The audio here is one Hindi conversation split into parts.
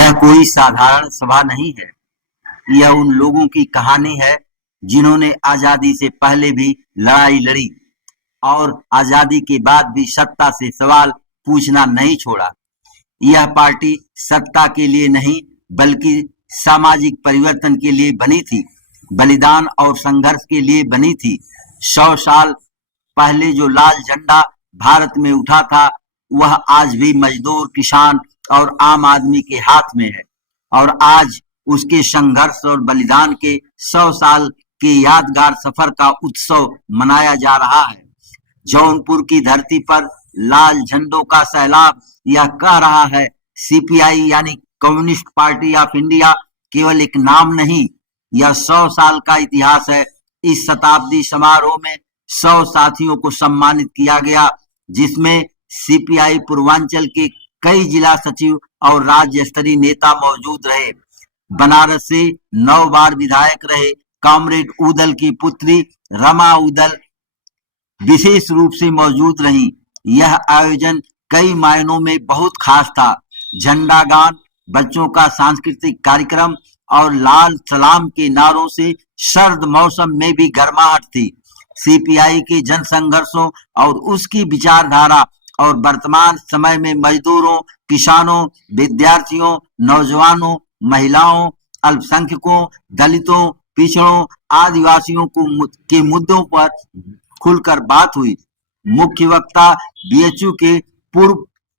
यह कोई साधारण सभा नहीं है। यह उन लोगों की कहानी है जिन्होंने आजादी से पहले भी लड़ाई लड़ी और आजादी के बाद भी सत्ता से सवाल पूछना नहीं छोड़ा। यह पार्टी सत्ता के लिए नहीं बल्कि सामाजिक परिवर्तन के लिए बनी थी, बलिदान और संघर्ष के लिए बनी थी। 100 साल पहले जो लाल झंडा भारत में उठा था वह आज भी मजदूर, किसान और आम आदमी के हाथ में है और आज उसके संघर्ष और बलिदान के 100 साल के यादगार सफर का उत्सव मनाया जा रहा है। जौनपुर की धरती पर लाल झंडों का सैलाब यह कह रहा है सीपीआई यानी कम्युनिस्ट पार्टी ऑफ इंडिया केवल एक नाम नहीं, यह 100 साल का इतिहास है। इस शताब्दी समारोह में 100 साथियों को सम्मानित किया गया जिसमें सीपीआई पूर्वांचल के कई जिला सचिव और राज्य स्तरीय नेता मौजूद रहे। बनारस से 9 बार विधायक रहे कॉमरेड उदल की पुत्री रमा उदल विशेष रूप से मौजूद रही। यह आयोजन कई मायनों में बहुत खास था। झंडा गान, बच्चों का सांस्कृतिक कार्यक्रम और लाल सलाम के नारों से सर्द मौसम में भी गर्माहट थी। सीपीआई के जन संघर्षों और उसकी विचारधारा और वर्तमान समय में मजदूरों, किसानों, विद्यार्थियों, नौजवानों, महिलाओं, अल्पसंख्यकों, दलितों, पिछड़ों, आदिवासियों के मुद्दों पर खुलकर बात हुई। मुख्य वक्ता बीएचयू के पूर्व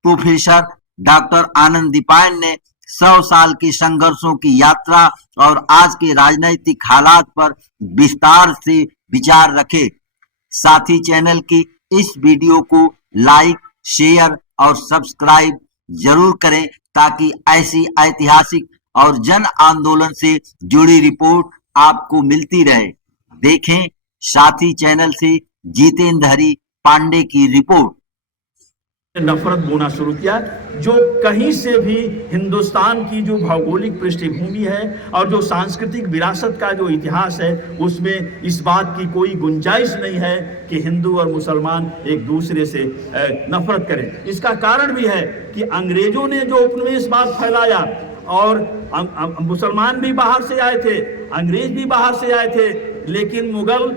प्रोफेसर डॉक्टर आनंद दीपायन ने 100 साल के संघर्षों की यात्रा और आज के राजनीतिक हालात पर विस्तार से विचार रखे। साथी चैनल की इस वीडियो को लाइक, शेयर और सब्सक्राइब जरूर करें ताकि ऐसी ऐतिहासिक और जन आंदोलन से जुड़ी रिपोर्ट आपको मिलती रहे। देखें साथी चैनल से जितेंद्र हरी पांडे की रिपोर्ट। नफरत बोना शुरू किया जो कहीं से भी हिंदुस्तान की जो भौगोलिक पृष्ठभूमि है और जो सांस्कृतिक विरासत का जो इतिहास है उसमें इस बात की कोई गुंजाइश नहीं है कि हिंदू और मुसलमान एक दूसरे से नफरत करें। इसका कारण भी है कि अंग्रेजों ने जो उपनिवेशवाद फैलाया और मुसलमान भी बाहर से आए थे, अंग्रेज भी बाहर से आए थे, लेकिन मुगल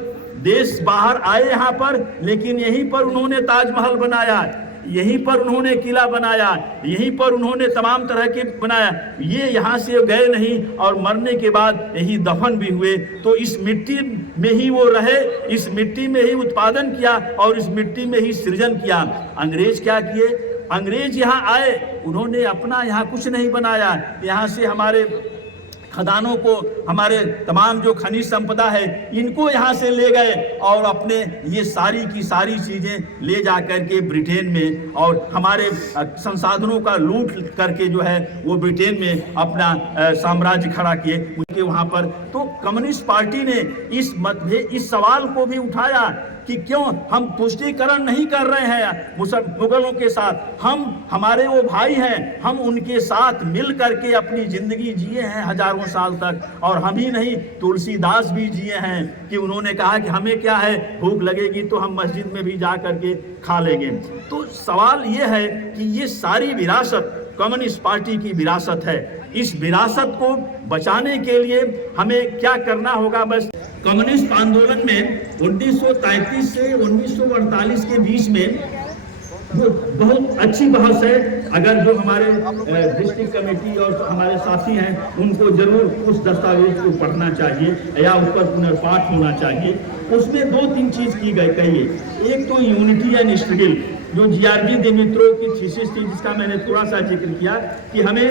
देश बाहर आए यहाँ पर, लेकिन यहीं पर उन्होंने ताजमहल बनाया, यहीं पर उन्होंने किला बनाया, यहीं पर उन्होंने तमाम तरह के बनाया। ये यहाँ से गए नहीं और मरने के बाद यही दफन भी हुए। तो इस मिट्टी में ही वो रहे, इस मिट्टी में ही उत्पादन किया और इस मिट्टी में ही सृजन किया। अंग्रेज क्या किए? अंग्रेज यहाँ आए, उन्होंने अपना यहाँ कुछ नहीं बनाया। यहाँ से हमारे खदानों को, हमारे तमाम जो खनिज संपदा है इनको यहाँ से ले गए और अपने ये सारी की सारी चीज़ें ले जा करके ब्रिटेन में और हमारे संसाधनों का लूट करके जो है वो ब्रिटेन में अपना साम्राज्य खड़ा किए उनके वहाँ पर। तो कम्युनिस्ट पार्टी ने इस सवाल को भी उठाया कि क्यों हम तुष्टीकरण नहीं कर रहे हैं मुगलों के साथ। हमारे वो भाई हैं, हम उनके साथ मिल करके अपनी जिंदगी जिए हैं हजारों साल तक। और हम ही नहीं, तुलसीदास भी जिए हैं कि उन्होंने कहा कि हमें क्या है, भूख लगेगी तो हम मस्जिद में भी जा करके खा लेंगे। तो सवाल ये है कि ये सारी विरासत कम्युनिस्ट पार्टी की विरासत है। इस विरासत को बचाने के लिए हमें क्या करना होगा? बस कम्युनिस्ट आंदोलन में 1933 से 1948 के बीच में वो बहुत अच्छी बहस है। अगर जो हमारे डिस्ट्रिक्ट कमेटी और हमारे साथी हैं उनको जरूर उस दस्तावेज को पढ़ना चाहिए या उस पर पुनर्पाठ होना चाहिए। उसमें 2-3 चीज की गई कही है। एक तो यूनिटी एंड स्ट्रगल जो जीआरबी दिमित्रो की थीसिस थी, जिसका मैंने थोड़ा सा जिक्र किया कि हमें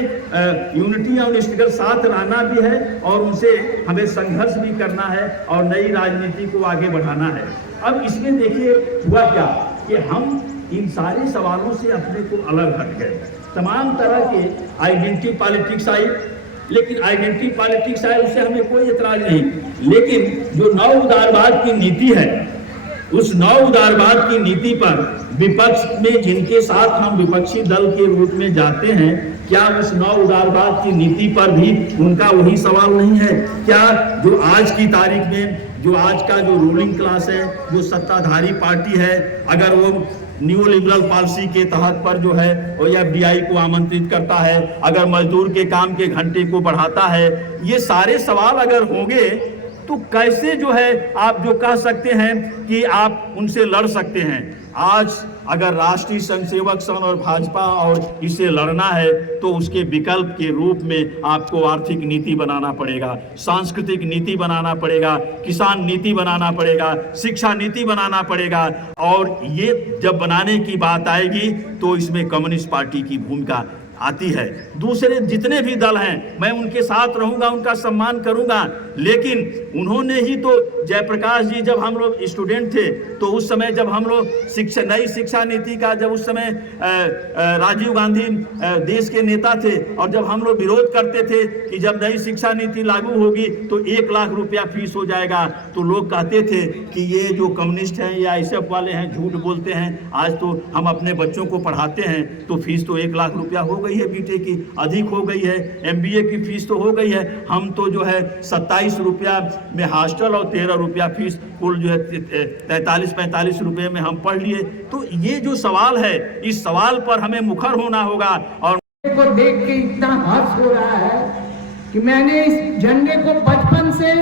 यूनिटी और स्ट्रगल साथ रहना भी है और उनसे हमें संघर्ष भी करना है और नई राजनीति को आगे बढ़ाना है। अब इसमें देखिए हुआ क्या कि हम इन सारे सवालों से अपने को अलग हट गए। तमाम तरह के आइडेंटिटी पॉलिटिक्स आई, लेकिन आइडेंटिटी पॉलिटिक्स आए उससे हमें कोई एतराज नहीं, लेकिन जो नव उदारवाद की नीति है उस नव उदारवाद की नीति पर विपक्ष में जिनके साथ हम विपक्षी दल के रूप में जाते हैं, क्या उस नव उदारवाद की नीति पर भी उनका वही सवाल नहीं है? क्या जो आज की तारीख में जो आज का जो रूलिंग क्लास है, जो सत्ताधारी पार्टी है, अगर वो न्यू लिबरल पॉलिसी के तहत पर जो है वो एफडीआई को आमंत्रित करता है, अगर मजदूर के काम के घंटे को बढ़ाता है। ये सारे सवाल अगर होंगे तो कैसे जो है आप जो कह सकते हैं कि आप उनसे लड़ सकते हैं। आज अगर राष्ट्रीय स्वयंसेवक संघ और भाजपा और इसे लड़ना है तो उसके विकल्प के रूप में आपको आर्थिक नीति बनाना पड़ेगा, सांस्कृतिक नीति बनाना पड़ेगा, किसान नीति बनाना पड़ेगा, शिक्षा नीति बनाना पड़ेगा। और ये जब बनाने की बात आएगी तो इसमें कम्युनिस्ट पार्टी की भूमिका आती है। दूसरे जितने भी दल हैं मैं उनके साथ रहूंगा, उनका सम्मान करूंगा, लेकिन उन्होंने ही तो जयप्रकाश जी जब हम लोग स्टूडेंट थे तो उस समय जब हम लोग नई शिक्षा नीति का जब उस समय राजीव गांधी देश के नेता थे और जब हम लोग विरोध करते थे कि जब नई शिक्षा नीति लागू होगी तो 1 लाख रुपया फीस हो जाएगा, तो लोग कहते थे कि ये जो कम्युनिस्ट हैं या आईएसएफ वाले हैं झूठ बोलते हैं। आज तो हम अपने बच्चों को पढ़ाते हैं तो फीस तो 1 लाख रुपया हो गई है, बीटे की अधिक हो गई है, एमबीए की फीस तो हो गई है। हम तो जो है 27 रुपया में हॉस्टल और 13 रुपया फीस, कुल जो है 43-45 रुपये में हम पढ़ लिए। तो ये जो सवाल है इस सवाल पर हमें मुखर होना होगा। और को देख के इतना हर्ष हो रहा है कि मैंने इस झंडे को बचपन से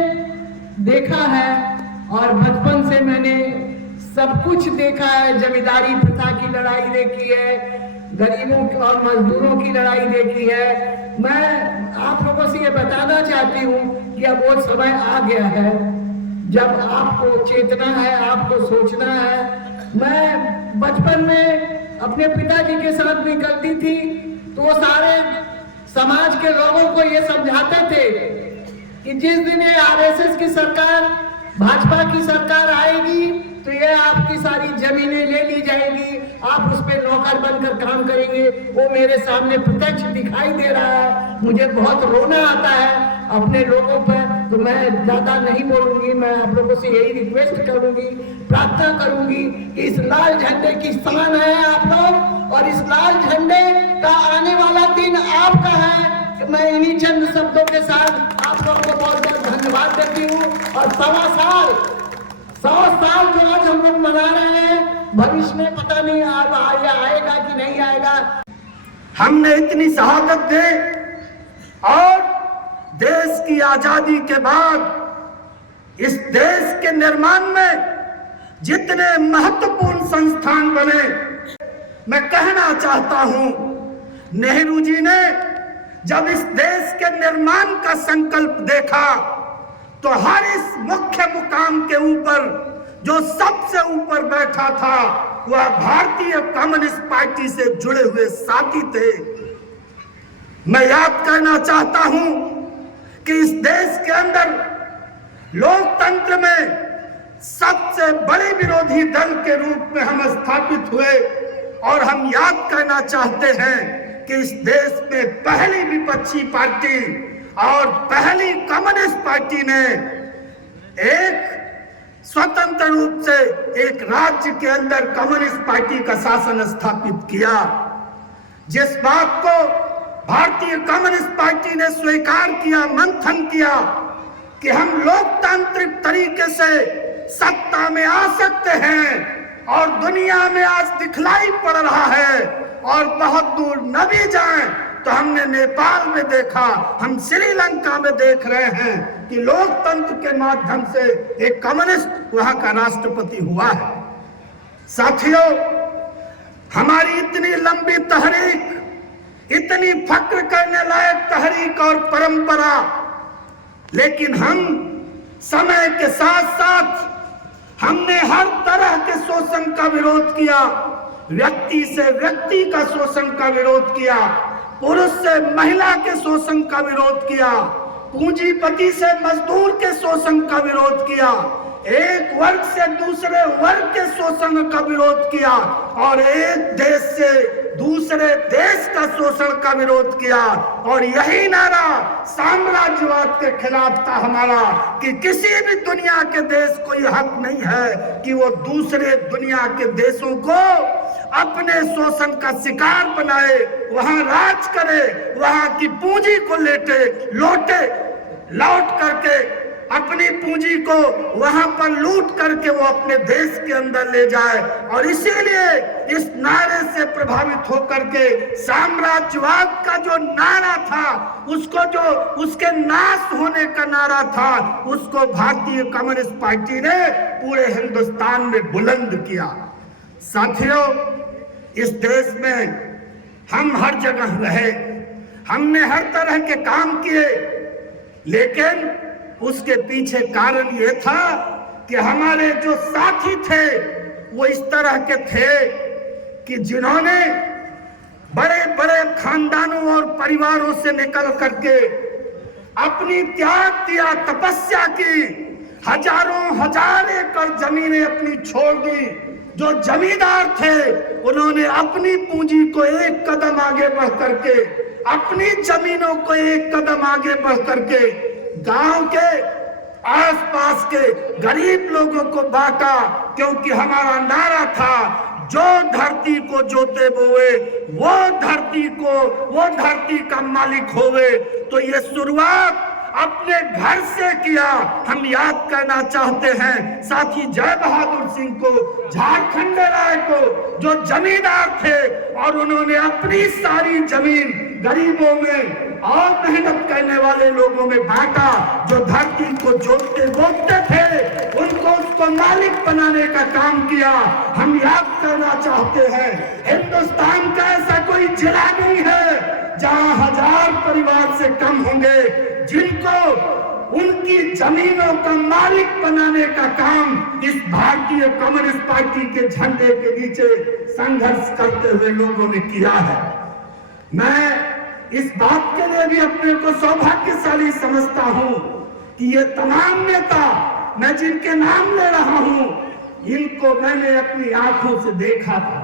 देखा है और बचपन से मैंने सब कुछ देखा है। जमींदारी प्रथा की लड़ाई देखी है, गरीबों और मजदूरों की लड़ाई देखी है। मैं आप लोगों से ये बताना चाहती हूँ कि अब वो समय आ गया है जब आपको चेतना है, आपको सोचना है। मैं बचपन में अपने पिताजी के साथ निकलती थी तो वो सारे समाज के लोगों को ये समझाते थे कि जिस दिन ये आरएसएस की सरकार, भाजपा की सरकार आएगी तो ये आपकी सारी जमीनें ले ली जाएगी, आप उस पे नौकर बनकर काम करेंगे। वो मेरे सामने प्रत्यक्ष दिखाई दे रहा है। मुझे बहुत रोना आता है अपने लोगों पर। तो मैं ज्यादा नहीं बोलूंगी, मैं आप लोगों से यही रिक्वेस्ट करूंगी, प्रार्थना करूंगी कि इस लाल झंडे की शान है आप लोग, और इस लाल झंडे का आने वाला दिन आपका है। मैं इन्हीं चंद शब्दों के साथ आप लोगों को बहुत बहुत धन्यवाद देती हूँ। और 100 साल जो आज हम लोग मना रहे हैं, भविष्य में पता नहीं आएगा कि नहीं आएगा। हमने इतनी शहादत दे और देश की आजादी के बाद इस देश के निर्माण में जितने महत्वपूर्ण संस्थान बने, मैं कहना चाहता हूं, नेहरू जी ने जब इस देश के निर्माण का संकल्प देखा तो हर इस मुख्य मुकाम के ऊपर जो सबसे ऊपर बैठा था वह भारतीय कम्युनिस्ट पार्टी से जुड़े हुए साथी थे। मैं याद करना चाहता हूं कि इस देश के अंदर लोकतंत्र में सबसे बड़े विरोधी दल के रूप में हम स्थापित हुए, और हम याद करना चाहते हैं कि इस देश में पहली विपक्षी पार्टी और पहली कम्युनिस्ट पार्टी ने एक स्वतंत्र रूप से एक राज्य के अंदर कम्युनिस्ट पार्टी का शासन स्थापित किया। जिस बात को भारतीय कम्युनिस्ट पार्टी ने स्वीकार किया, मंथन किया कि हम लोकतांत्रिक तरीके से सत्ता में आ सकते हैं और दुनिया में आज दिखलाई पड़ रहा है और बहुत दूर न भी जाएं तो हमने नेपाल में देखा, हम श्रीलंका में देख रहे हैं कि लोकतंत्र के माध्यम से एक कम्युनिस्ट वहां का राष्ट्रपति हुआ है। साथियों, हमारी इतनी लंबी तहरीक, इतनी फक्र करने लायक तहरीक और परंपरा, लेकिन हम समय के साथ साथ हमने हर तरह के शोषण का विरोध किया, व्यक्ति से व्यक्ति का शोषण का विरोध किया, पुरुष से महिला के शोषण का विरोध किया, पूंजीपति से मजदूर के शोषण का विरोध किया, एक वर्ग से दूसरे वर्ग के शोषण का विरोध किया और एक देश से दूसरे देश का शोषण का विरोध किया। और यही नारा साम्राज्यवाद के खिलाफ था हमारा कि किसी भी दुनिया के देश को यह हक नहीं है कि वो दूसरे दुनिया के देशों को अपने शोषण का शिकार बनाए, वहां राज करे, वहां की पूंजी को लौट करके अपनी पूंजी को वहां पर लूट करके वो अपने देश के अंदर ले जाए। और इसीलिए इस नारे से प्रभावित होकर के साम्राज्यवाद का जो नारा था, उसको जो उसके नाश होने का नारा था, उसको भारतीय कम्युनिस्ट पार्टी ने पूरे हिंदुस्तान में बुलंद किया। साथियों, इस देश में हम हर जगह रहे, हमने हर तरह के काम किए, लेकिन उसके पीछे कारण यह था कि हमारे जो साथी थे वो इस तरह के थे कि जिन्होंने बड़े बड़े खानदानों और परिवारों से निकल करके अपनी त्याग दिया, तपस्या की, हजारों हजार एकड़ जमीनें अपनी छोड़ दी। जो जमींदार थे उन्होंने अपनी पूंजी को एक कदम आगे बढ़ करके, अपनी जमीनों को एक कदम आगे बढ़ करके गांव के आसपास के गरीब लोगों को बांटा, क्योंकि हमारा नारा था जो धरती को जोते बोए वो धरती का मालिक होवे। तो ये शुरुआत अपने घर से किया। हम याद करना चाहते हैं साथी जय बहादुर सिंह को, झारखंड राय को, जो जमींदार थे और उन्होंने अपनी सारी जमीन गरीबों में और मेहनत करने वाले लोगों में बांटा। जो धरती को जोतते बोते थे उनको उसको मालिक बनाने का काम किया। हम याद करना चाहते हैं हिंदुस्तान का ऐसा कोई जिला नहीं है जहां 1000 परिवार से कम होंगे जिनको उनकी जमीनों का मालिक बनाने का काम इस भारतीय कम्युनिस्ट पार्टी के झंडे के नीचे संघर्ष करते हुए लोगों ने किया है। मैं इस बात के लिए भी अपने को सौभाग्यशाली समझता हूं कि ये तमाम नेता, मैं जिनके नाम ले रहा हूं, इनको मैंने अपनी आंखों से देखा था।